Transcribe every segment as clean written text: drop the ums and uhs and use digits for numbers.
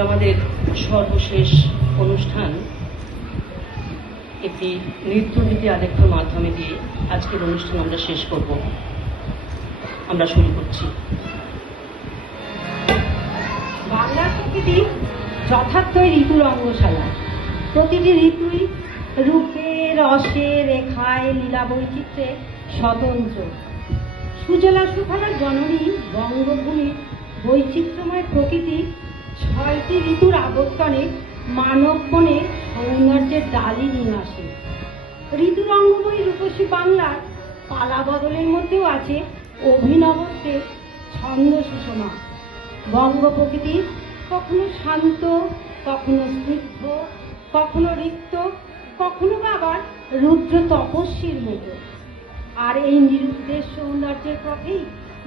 আমরা আমাদের সর্বশেষ অনুষ্ঠান একটি নৃত্যগীতি আলেখ্যর মাধ্যমে দিয়ে আজকের অনুষ্ঠান আমরা শেষ করব। আমরা শুরু করছি। বাংলার প্রকৃতি যথার্থই ঋতু রঙ্গশালা। প্রতিটি ঋতুই রূপে রসে রেখায় লীলা বৈচিত্র্যে স্বতন্ত্র। সুজলা সুফলা জননী বঙ্গভূমির বৈচিত্র্যময় প্রকৃতি 6টি ঋতুর আবর্তনে মানব মনে সৌন্দর্যের ডালি নিয়ে আসে। ঋতু রঙ্গময়ী রূপসী বাংলার পালা বদলের মধ্যেও আছে অভিনবত্বের ছন্দ সুষমা। বঙ্গ প্রকৃতি কখনো শান্ত, কখনো স্নিগ্ধ, কখনো রিক্ত, কখনো আবার রুদ্র তপস্বীর মতো। আর এই নিরুদ্দেশ সৌন্দর্যের পথেই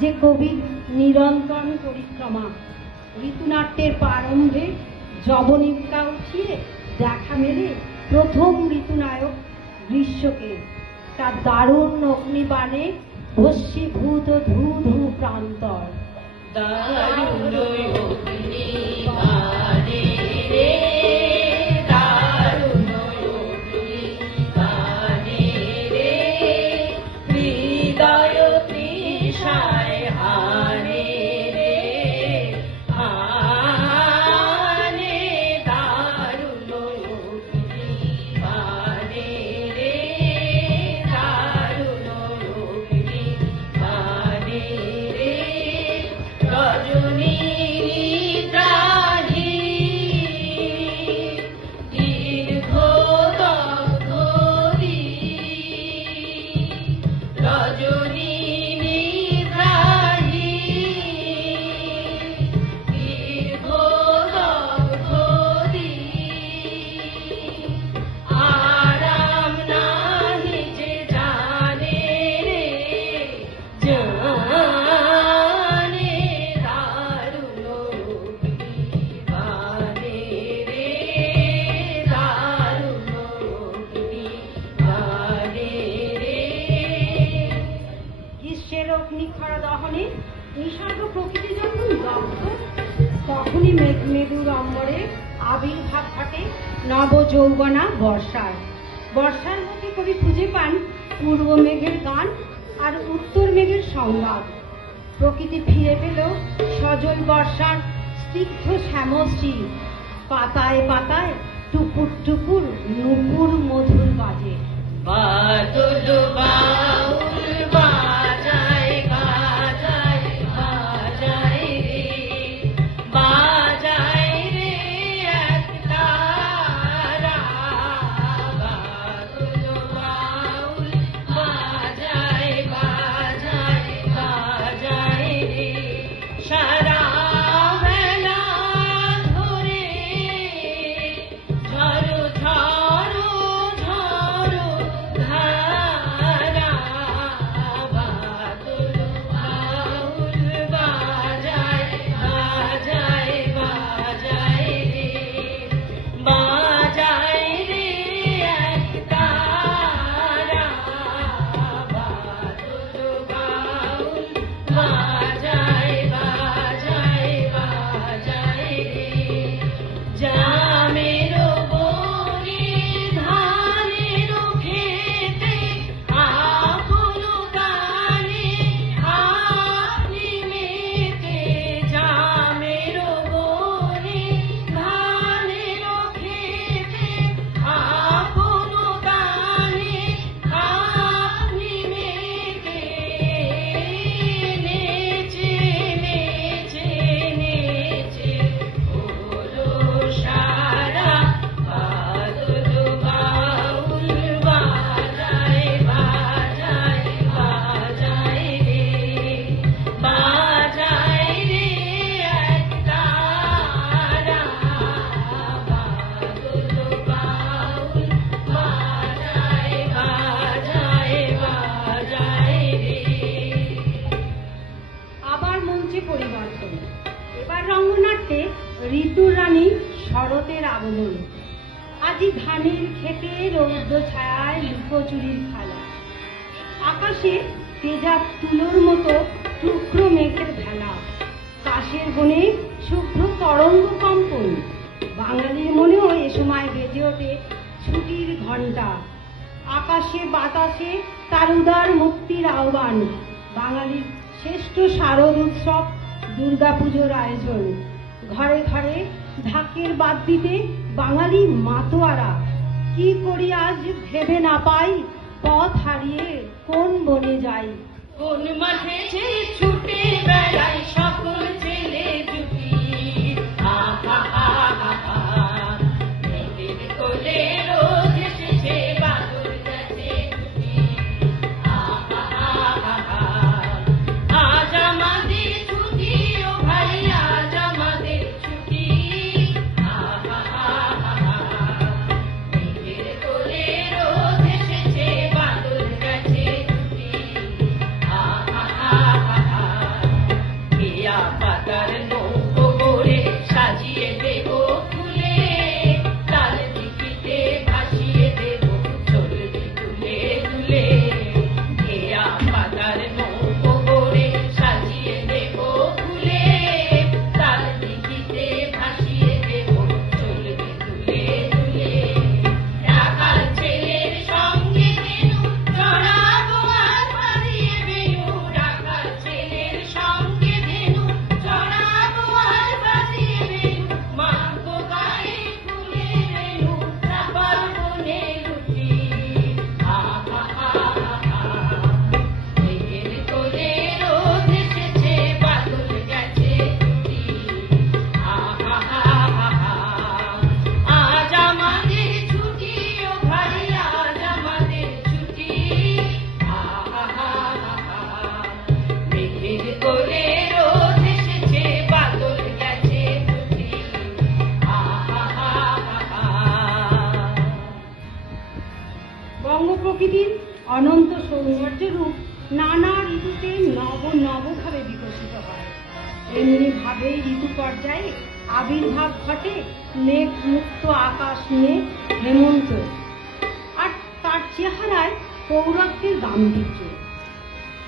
যে কবির নিরন্তর পরিক্রমা। ঋতুনাট্যের প্রারম্ভে যবনিকা উঠিয়ে দেখা মেলে প্রথম ঋতুনায়ক গ্রীষ্মকে। তার দারুণ অগ্নিবাণে ভস্মীভূত ধূ ধূ প্রান্তর। অগ্নিক্ষরা দহনে নিসর্গ প্রকৃতি যখন দগ্ধ, তখনই মেঘমেদুর অম্বরে আবির্ভাব ঘটে নব যৌবনা বর্ষার। বর্ষার মধ্যে কবি খুঁজে পান পূর্ব মেঘের গান আর উত্তর মেঘের সংবাদ। প্রকৃতি ফিরে পেল সজল বর্ষার স্নিগ্ধ শ্যামশ্রী। পাতায় পাতায় টুকুর টুকুর নুপুর মধুর বাজে। বাদল বাউল বাজায় বাজায় বাজায় রে, বাজায় রে এক তারা। বাদল বাউল বাজায় বাজায় বাজায় রে, সারা বেলা ধরে ঝড়ো ঝড়ো ঝড়ো ধারা। বাদল বাউল বাজায় বাজায় বাজায় রে, বাজায় রে এক তারা। বাদল বাউল বাজায় বাজায় বাজায় রে, জামেরো বনে ধানেরো খেতে আপন গানে আপনি মেতে। জামেরো বনে ধানেরো খেতে আপন গানে আপনি মেতে। নেচে নেচে নেচে হলো সারা। বাদল বাউল বাজায় বাজায় বাজায় রে, বাজায় রে এক তারা। বাদল বাউল বাজায় বাজায় বাজায় রে। আবার মঞ্চে পরিবর্তন। এবার রঙ্গনাট্যে ঋতুর রানী শরতের আগমন। আজি ধানের ক্ষেতে রৌদ্র ছায়ায় লুকোচুরির খেলা। আকাশে তেজাব তুলোর মতো টুকরো মেঘের ভেলা। কাশের বনে শুভ্র তরঙ্গ কম্পন। বেজে ওঠে ছুটির ঘণ্টা। আকাশে বাতাসে তার উদার মুক্তির আহ্বান। বাঙালির শ্রেষ্ঠ শারদ উৎসব দুর্গাপুজোর আয়োজন। ঘরে ঘরে ঢাকের বাদ দিতে বাঙালি মাতোয়ারা। কি করি আজ ভেবে না পাই, পথ হারিয়ে কোন বনে যাই। কোন মাঠে যে ছুটে বেড়াই সকল ছেলে জুটি, আহা আহা আহা, মেঘের কোলে রোদ এসেছে বাদল গেছে ছুটি, আহা আহা আহা, আজ আমাদের ছুটি ও ভাই আজ আমাদের ছুটি, আহা আহা আহা, মেঘের কোলে রোদ এসেছে বাদল গেছে ছুটি, আহা আহা আহা, কেয়া পাতার নৌকো করে সাজিয়ে দেব ফুলে, তাল দিঘিতে ভাসিয়ে দেব চলবে দুলে দুলে, কেয়া পাতার নৌকো করে সাজিয়ে দেব ফুলে, তাল দিঘিতে ভাসিয়ে দেব চলবে দুলে দুলে, রাখাল ছেলের সঙ্গে ধেনু চড়াবো আর বাঁধিয়ে বেনু, রাখাল ছেলের সঙ্গে ধেনু চড়াবো আর বাঁধিয়ে বেনু, মাখবো গায়ে ফুলের রেণু চাপার বনে লুটি, আহা আহা আহা, মেঘের কোলে রোদ এসেছে বাদল গেছে ছুটি, আহা আহা আহা, আজ আমাদের ছুটি ও ভাই আজ আমাদের ছুটি, আহা আহা আহা, মেঘের কোলে রোদ এসেছে বাদল গেছে ছুটি, আহা আহা আহা। বঙ্গ প্রকৃতির অনন্ত সৌন্দর্য রূপ নানা ঋতুতে নব নবভাবে বিকশিত হয়। এমনি ভাবে ঋতু পর্যায়ে আবির্ভাব ঘটে মেঘ মুক্ত আকাশ নিয়ে হেমন্ত, আর তার চেহারায় পৌরত্বের গাম্ভীর্য।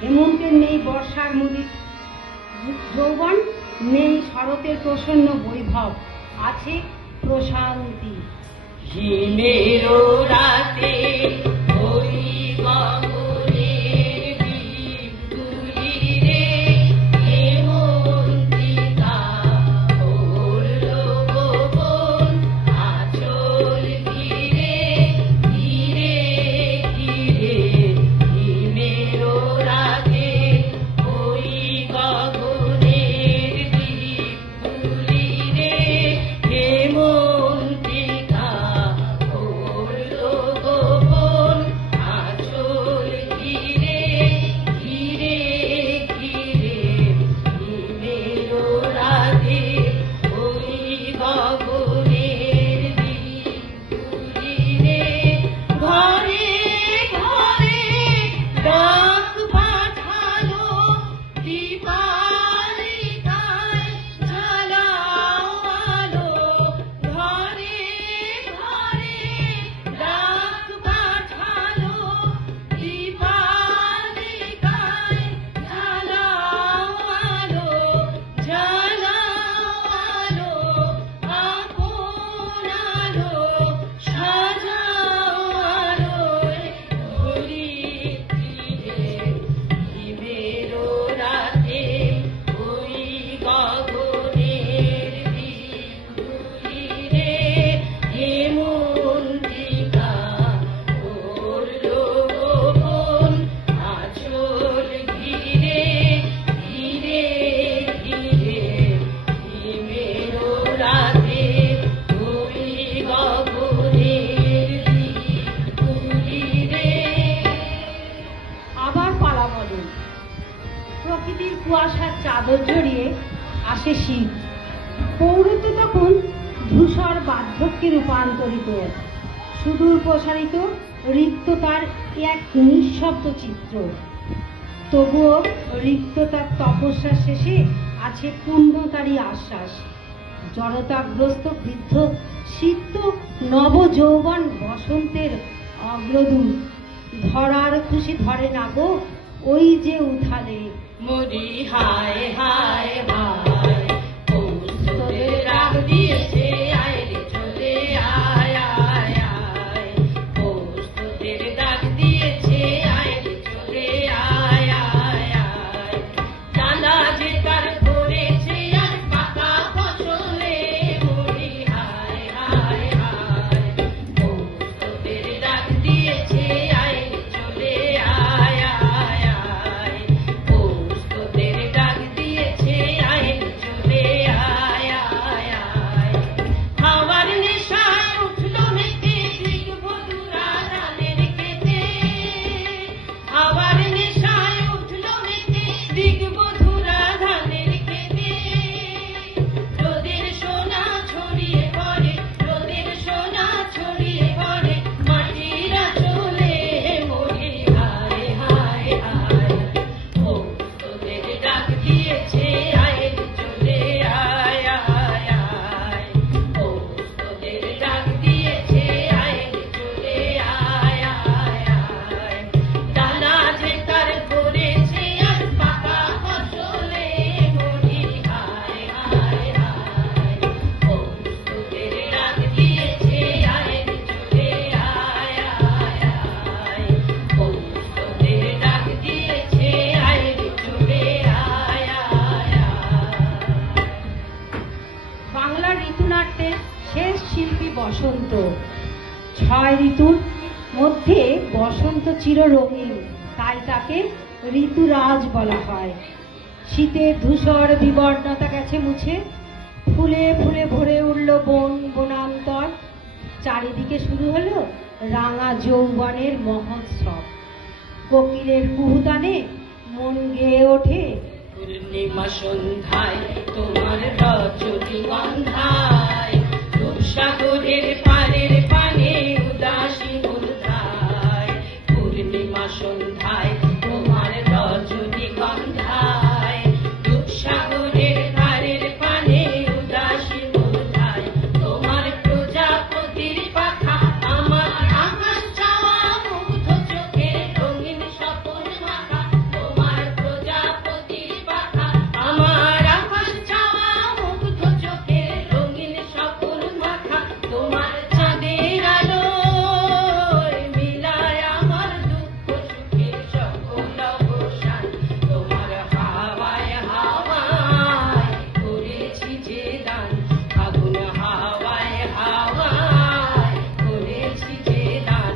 হেমন্তের নেই বর্ষার মুদিত যৌবন, নেই শরতের প্রসন্ন বৈভব, আছে প্রশান্তি। হিমের রাতে ওই গগনের দ্বীপ তুলি রে, হেমন্তিকা পড়লো গোপন আঁচল ঘিরে ঘিরে ঘিরে, হিমের রাতে ওই গগনের দ্বীপ তুলি রে, হেমন্তিকা পড়লো গোপন আঁচল ঘিরে ঘিরে ঘিরে, হিমের রাতে ওই গগনের দ্বীপ তুলি রে, ঘরে ঘরে ডাক পাঠালো দীপালিকায় জ্বালাও আলো, ঘরে ঘরে ডাক পাঠালো দীপালিকায় জ্বালাও আলো, জ্বালাও আলো আপন আলো, সাজাও আলোয় ধরিত্রীরে, হিমের রাতে ওই গগনের দ্বীপ তুলি রে, হেমন্তিকা পড়লো গোপন আঁচল ঘিরে ঘিরে ঘিরে, হিমের রাতে ওই গগনের দ্বীপ তুলি রে। আবার পালা বদল। প্রকৃতির কুয়াশার চাদর জড়িয়ে আসে শীত। পৌরত্ব তখন ধূসর বার্ধক্যে রূপান্তরিত, সুদূর প্রসারিত রিক্ততার এক নিঃশব্দ চিত্র। তবুও রিক্ততার তপস্যা শেষে আছে পূর্ণতারই আশ্বাস। জড়তাগ্রস্ত বৃদ্ধ সিদ্ধ নব যৌবন বসন্তের অগ্রদূত। ধরার খুশি ধরে না গো ওই যে উথালে, মরি হায় হায় হায়, পৌষ তোদের রাগ দিয়েছে, আয় রে চলে আয় আয়, ঋতুনাট্যের শেষ শিল্পী বসন্ত। 6 ঋতুর মধ্যে বসন্ত চির রঙিন, তাই তাকে ঋতুরাজ বলা হয়। শীতের ধূসর বিবর্ণতা গেছে মুছে, ফুলে ফুলে ভরে উঠল বন বনান্তর। চারিদিকে শুরু হলো রাঙা যৌবনের মহোৎসব। কোকিলের কুহুতানে মন গেয়ে ওঠে পূর্ণিমা সন্ধ্যায় তোমার রজনীগন্ধায়, রূপসাগরের পারের পানে উদাসী মূর্ধায়। পূর্ণিমা সন্ধ্যায় তোমার রজনীগন্ধায়, রূপসাগরের পারের পানে উদাসী মূর্ধায়। তোমার প্রজাপতির পাখা আমার আকাশ চাওয়া মুগ্ধ চোখে রঙিন স্বপন মাখা। তোমার প্রজাপতির পাখা আমার আকাশ চাওয়া মুগ্ধ চোখে রঙিন স্বপন মাখা। তোমার চাঁদের আলোয় মিলায় আমার দুঃখ সুখে সকল অবসান। তোমার হাওয়ায় হাওয়ায় করেছি যে দান, আগুন হাওয়ায় হাওয়ায় করেছি যে দান।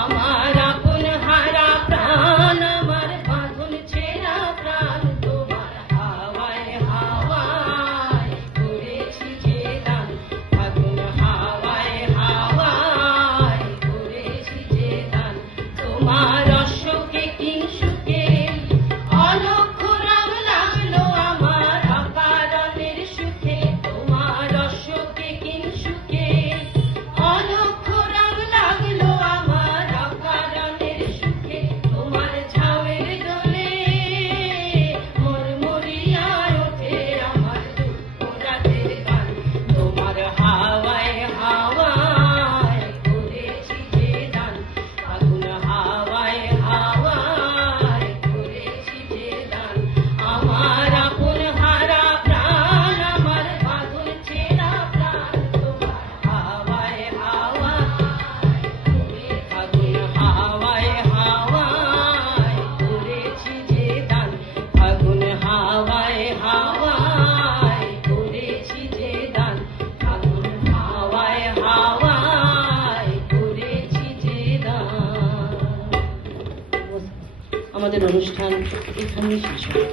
আমার আপন হারা প্রাণ, আমার বাঁধন ছেঁড়া প্রাণ, তোমার হাওয়ায় হাওয়ায় করেছি যে দান, আগুন হাওয়ায় হাওয়ায় করেছি যে দান। তোমার অশোকে কিংসুকে অলক্ষ রাম লাগলো আমার অকারণের সুখে। তোমার অশোকে কিংসুকে অলক্ষ রাম লাগলো আমার অকারণের সুখে। তোমার ঝাউয়ের দোলে মরমরিয়ায় ওঠে আমার দুঃখ রাতের গান। তোমার হাওয়ায় হাওয়ায় করেছি যে দান, আগুন হাওয়ায় হাওয়ায় করেছি যে দান। আমার আপন হারা প্রাণ, আমার বাঁধন ছেঁড়া প্রাণ, তোমার হাওয়ায় হাওয়ায় আগুন হাওয়ায় হাওয়ায় করেছি যে দান, আগুন হাওয়ায় হাওয়ায় করেছি যে দান, আগুন হাওয়ায় হাওয়ায় করেছি যে দান। আমাদের অনুষ্ঠান এখানেই শেষ হলো।